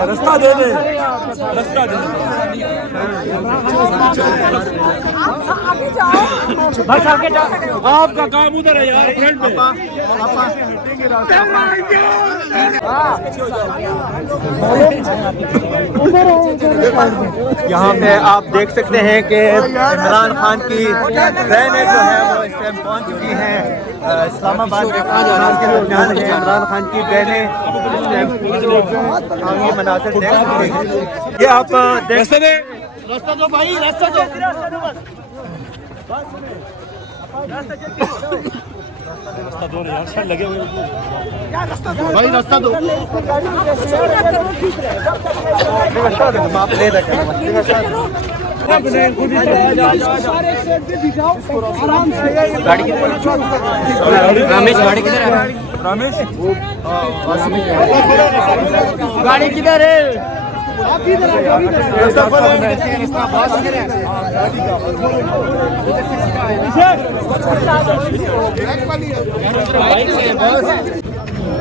रास्ता दे दे, रास्ता दे। बस आगे जाओ, आपका काम उधर है यार, फ्रंट में। यहाँ पे आप देख सकते हैं कि इमरान खान की बहनें जो है वो इस टाइम पहुँच चुकी हैं इस्लामाबाद में। इमरान खान की बहनें हम ये मनाज़िर देख सकते हैं। ये आप देख सकते हैं, रास्ता दो भाई, रास्ता दो। रास्ता दो यार, सर लगे हुए भाई, रास्ता दो। आप ले रखें रमेश गाड़ी किधर है? रमेश गाड़ी किधर है?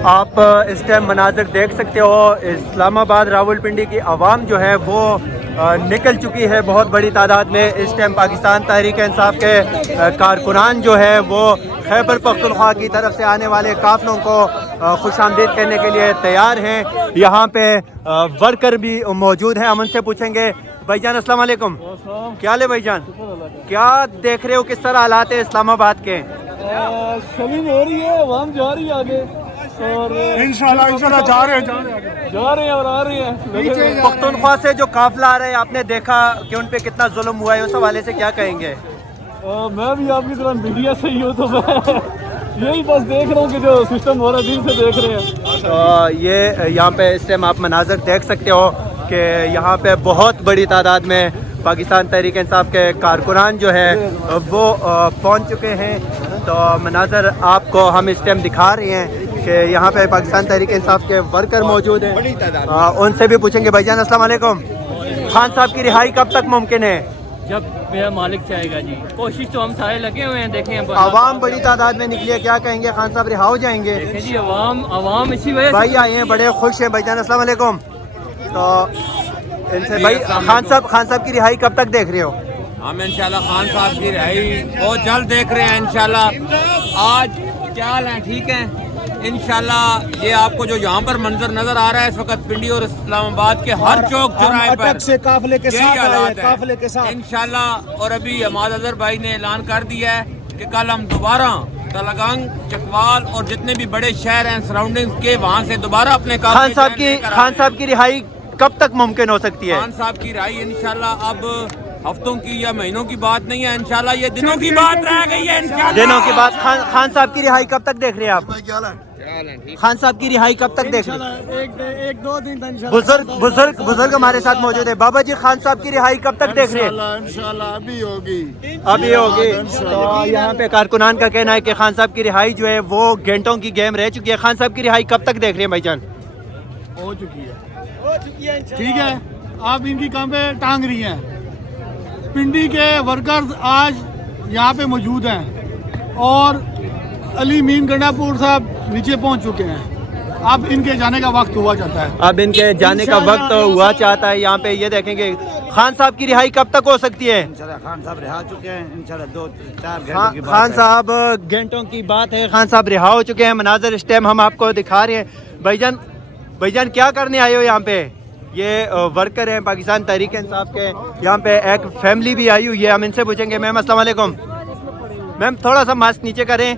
आप इस टाइम मनाज़िर देख सकते हो। इस्लामाबाद रावलपिंडी की आवाम जो है वो निकल चुकी है बहुत बड़ी तादाद में। इस टाइम पाकिस्तान तहरीक इंसाफ के कारकुनान जो है वो खैबर पख्तूनख्वा की तरफ से आने वाले काफिलों को खुशामदीद करने के लिए तैयार हैं। यहाँ पे वर्कर भी मौजूद हैं, हम उनसे पूछेंगे। भाईजान अस्सलाम वालेकुम, क्या हाल है भाईजान? क्या देख रहे हो, किस तरह हालात है इस्लामाबाद के? सलीम हो रही है, आवाम जा रही है आगे और इंशाल्लाह जा रहे हैं और आ रहे हैं। पख्तूनख्वा से जो काफिला आ रहा है, आपने देखा कि उन पे कितना जुल्म हुआ है, उस हवाले से क्या कहेंगे? मैं भी आपकी तरह मीडिया से ही हूँ, तो मैं यही बस देख रहा हूँ कि जो सिस्टम हो रहा है दिन से देख रहे हैं। तो ये यहाँ पे इस टाइम आप मनाज़र देख सकते हो कि यहाँ पे बहुत बड़ी तादाद में पाकिस्तान तहरीक इंसाफ के कारकुनान जो है वो पहुँच चुके हैं। तो मनाज़र आपको हम इस टाइम दिखा रहे हैं कि यहाँ पे पाकिस्तान तहरीक इंसाफ के वर्कर मौजूद हैं। उनसे भी पूछेंगे। भाईजान अस्सलाम वालेकुम, खान साहब की रिहाई कब तक मुमकिन है? जब मेरा मालिक चाहेगा जी। कोशिश तो हम सारे लगे हुए हैं, देखें। आवाम बड़ी तादाद में निकली है, क्या कहेंगे? खान साहब रिहा हो जाएंगे? देखें जी, आवाम इसी वजह भाई आए हैं, बड़े खुश हैं। भाईजान अस्सलाम वालेकुम। तो इनसे भाई, खान साहब की रिहाई कब तक देख रहे हो? हम इंशाल्लाह खान साहब की रिहाई बहुत जल्द देख रहे हैं इंशाल्लाह। आज क्या हाल है? ठीक है इंशाल्लाह। ये आपको जो यहाँ पर मंजर नजर आ रहा है इस वक्त पिंडी और इस्लामाबाद के हर चौक चौराहे पर से काफिले के साथ इंशाल्लाह। और अभी हमाद अजहर भाई ने ऐलान कर दिया है कि कल हम दोबारा तलगंग, चकवाल और जितने भी बड़े शहर हैं सराउंडिंग के, वहाँ से दोबारा अपने खान साहब की रिहाई कब तक मुमकिन हो सकती है? खान साहब की रिहाई इंशाल्लाह अब हफ्तों की या महीनों की बात नहीं है इंशाल्लाह, ये दिनों की बात रह गई है इंशाल्लाह। दिनों की बात। खान साहब की रिहाई कब तक देख रहे हैं आप? खान साहब की रिहाई कब तक देख रहे हैं? एक दो दिन बुजुर्ग हमारे साथ मौजूद है। बाबा जी, खान साहब की रिहाई कब तक देख रहे हैं? इंशाल्लाह अभी होगी। तो यहाँ पे कारकुनान का कहना है कि खान साहब की रिहाई जो है वो घंटों की गेम रह चुकी है। खान साहब की रिहाई कब तक देख रहे हैं भाईजान? हो चुकी है ठीक है। आप इनकी काम पे टांग रही हैं। पिंडी के वर्कर्स आज यहाँ पे मौजूद हैं और अली मीन गंडापुर साहब नीचे पहुँच चुके हैं। अब इनके जाने का वक्त हुआ चाहता है। अब इनके जाने का वक्त हुआ चाहता है। यहाँ पे ये देखेंगे खान साहब की रिहाई कब तक हो सकती है? खान साहब रिहा चुके हैं इंशाल्लाह 2-4 घंटे की बात खान साहब घंटों की बात है, खान साहब रिहा हो चुके हैं। मनाजर इस टाइम हम आपको दिखा रहे हैं। भाईजान क्या करने आए हो यहाँ पे? ये वर्कर हैं पाकिस्तान तहरीक इंसाफ के। यहाँ पे एक फैमिली भी आई हुई है, हम इनसे पूछेंगे। मैम अस्सलाम वालेकुम। मैम थोड़ा सा मास्क नीचे करें।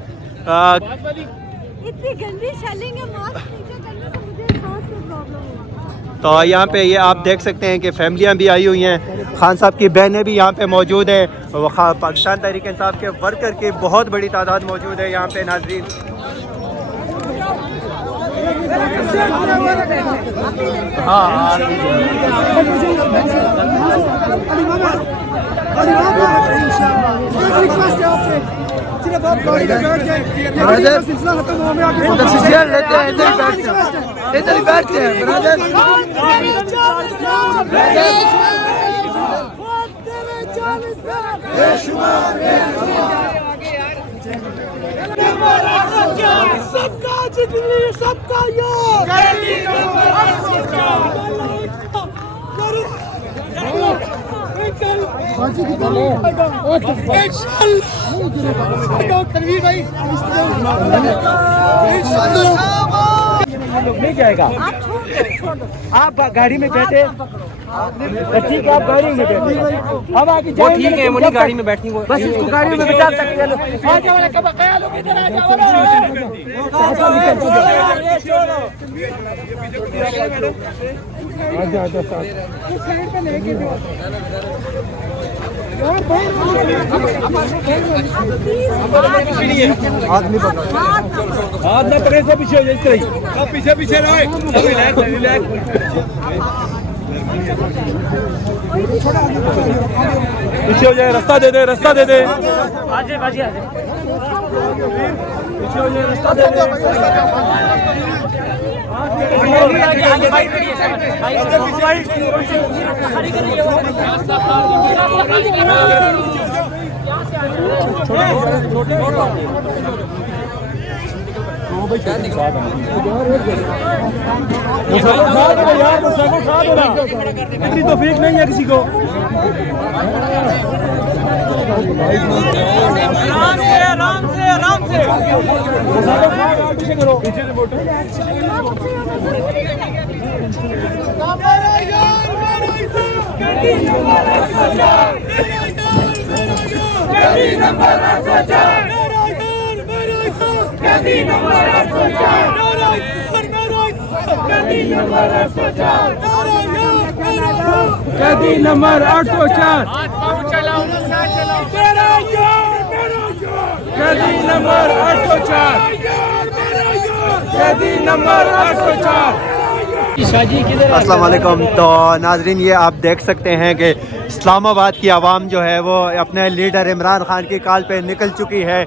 इतनी गंदी शेलिंग है, मास्क नीचे करने से मुझे सांस में प्रॉब्लम है। तो यहाँ पे ये आप देख सकते हैं कि फैमिलियाँ भी आई हुई हैं। खान साहब की बहनें भी यहाँ पे मौजूद हैं। पाकिस्तान तहरीक इंसाफ के वर्कर की बहुत बड़ी तादाद मौजूद है यहाँ पे नाज़रीन। रिक्वेस्ट है आपसे, सिर्फ आप गाड़ी में बैठ जाए, सिलसिला खत्म हो गया। लेते हैं, इधर ही बैठते हैं ब्रदर। सबका जितनी सबका यार नहीं जाएगा। आप गाड़ी में बैठे, ठीक है, आप गाड़ी में बैठे, अब आगे वो ठीक है, वो नहीं गाड़ी में बैठनी, वो बस इसको गाड़ी में बैठा सकते हैं। हाथ ना करे से पीछे हो जाए, इस तरह पीछे पीछे रहे, रिलैक्स रिलैक्स। पीछे हो जाए, रास्ता दे दे, रास्ता दे दे, आजे बाजी आजे, पीछे हो जाए, रास्ता दे दे। इतनी तौफीक नहीं है किसी को। आराम से आराम से पीछे करो, पीछे से फोटो। कैदी नंबर 804, कैदी नंबर 804, कैदी नंबर 804। अस्सलाम वालेकुम। तो नाजरीन, ये आप देख सकते हैं कि इस्लामाबाद की आवाम जो है वो अपने लीडर इमरान खान की कॉल पे निकल चुकी है।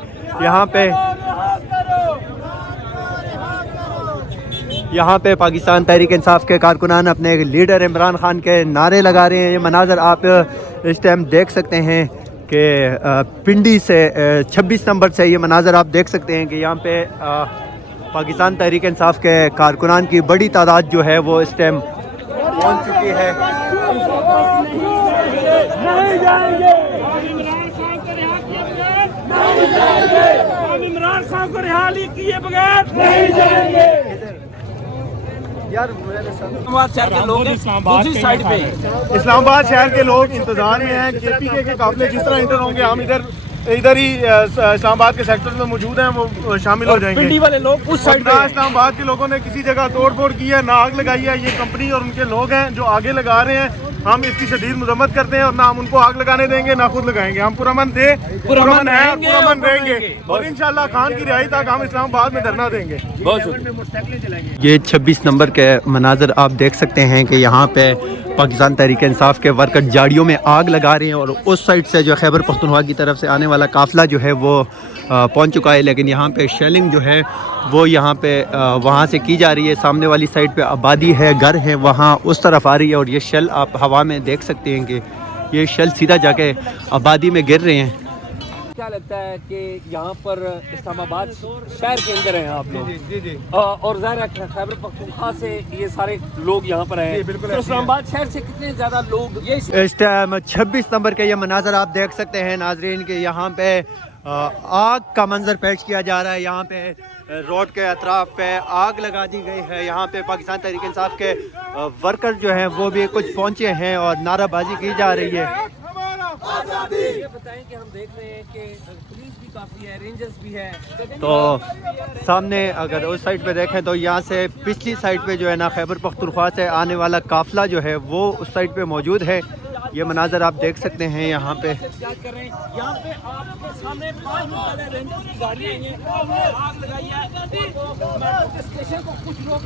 यहाँ पे पाकिस्तान तहरीक इंसाफ के कारकुनान अपने लीडर इमरान खान के नारे लगा रहे हैं। ये मनाज़र आप इस टाइम देख सकते हैं कि पिंडी से 26 नंबर से ये मनाज़र आप देख सकते हैं कि यहाँ पे पाकिस्तान तहरीक इंसाफ के कारकुनान की बड़ी तादाद जो है वो इस टाइम पहुँच चुकी है। नहीं जाएंगे, इमरान खान को रिहाई किए बगैर नहीं जाएंगे। इस्लामाबाद शहर के लोग दूसरी साइड पे, इस्लामाबाद शहर के लोग इंतजार में हैं। JPK के काफिले जिस तरह इंटर होंगे, हम इधर ही इस्लामाबाद के सेक्टर में मौजूद हैं, वो शामिल हो जाएंगे। पिंडी वाले लोग उस साइड ना इस्लामाबाद के लोगों ने किसी जगह तोड़ फोड़ की है, ना आग लगाई है। ये कंपनी और उनके लोग हैं जो आगे लगा रहे हैं। हम इसकी शदीद मजम्मत करते हैं और ना हम उनको आग लगाने देंगे ना खुद लगाएंगे। हम पुरअमन है और पुरअमन रहेंगे और इंशाल्लाह खान की रिहाई तक हम इस्लामाबाद में धरना देंगे। ये 26 नंबर के मनाज़र आप देख सकते हैं कि यहाँ पे पाकिस्तान तहरीक इंसाफ के वर्कर झाड़ियों में आग लगा रहे हैं और उस साइड से जो खैबर पख्तूनख्वा की तरफ से आने वाला काफ़िला जो है वो पहुँच चुका है। लेकिन यहाँ पे शेलिंग जो है वो यहाँ पे वहाँ से की जा रही है। सामने वाली साइड पे आबादी है, घर है, वहाँ उस तरफ आ रही है और ये शेल आप हवा में देख सकते हैं कि ये शेल सीधा जाके आबादी में गिर रहे हैं। क्या लगता है कि यहाँ पर इस्लामाबाद शहर के अंदर हैं आप लोग? और ज़ाहिर है खैबर पख्तूनख्वा से ये सारे लोग यहाँ पर हैं, तो इस्लामाबाद शहर से कितने ज़्यादा लोग ये इस टाइम 26 नंबर के ये मनाज़र आप देख सकते हैं नाजरीन के यहाँ पे आग का मंजर पेश किया जा रहा है। यहाँ पे रोड के अतराफ पे आग लगा दी गई है। यहाँ पे पाकिस्तान तहरीक इंसाफ के वर्कर जो हैं वो भी कुछ पहुँचे हैं और नाराबाजी की जा रही है। ये बताएं कि हम देख रहे हैं कि पुलिस भी काफ़ी है, रेंजर्स भी है। तो सामने अगर उस साइड पे देखें तो यहाँ से पिछली साइड पे जो है ना खैबर पख्तूनख्वा से आने वाला काफ़िला जो है वो उस साइड पे मौजूद है। ये मनाज़र आप देख सकते हैं यहाँ पे। यहाँ पे आपके सामने 5 मिनट पहले रेंजर्स की गाड़ी आई है, आग लगाई है, स्टेशन को कुछ लोग